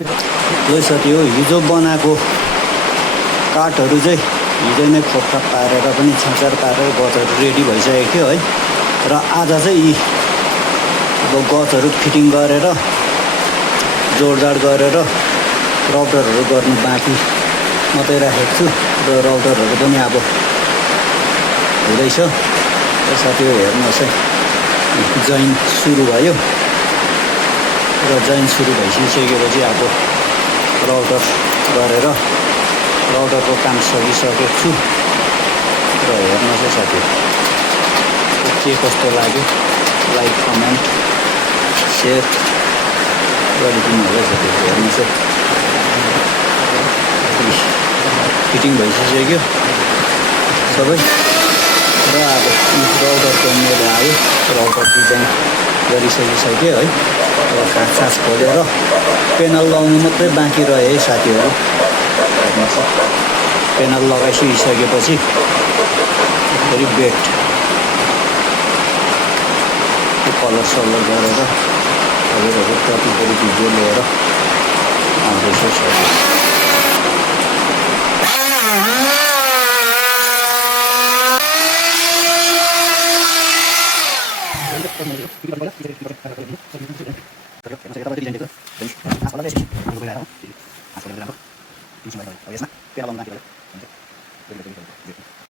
ल साथी हो, हिजो बनाएको काठहरू चाहिँ हिजो नै खोपखाप पारेर पनि छाँचार पारेर गजहरू रेडी भइसकेको थियो है। र आज चाहिँ यी अब गजहरू फिटिङ गरेर जोडजाड गरेर राउटरहरू गर्नु बाँकी मात्रै राखेको छु। र राउटरहरू पनि अब हुँदैछ। र साथीहरू हेर्नुहोस् है, जइन सुरु भयो र जइन सुरु भइसकेपछि अब राउटर गरेर राउटरको काम सकिसकेको छु। र हेर्नुहोस् है साथी, के कस्तो लाग्यो लाइक कमेन्ट सेयर गरिदिनु होला साथी। हेर्नुहोस् है, फिटिङ भइसक्यो सबै। र अब राउटरको मेरो आयो, राउटर डिजाइन गरिसकिसक्यो है। र काँच खोलेर पेनल लगाउनु मात्रै बाँकी रह्यो है साथीहरू। हेर्नुहोस्, पेनल लगाइसकेपछि फेरि बेड कलर सलर गरेर हजुरहरू कति फेरि भिडियो लिएर आउँदैछु साथी।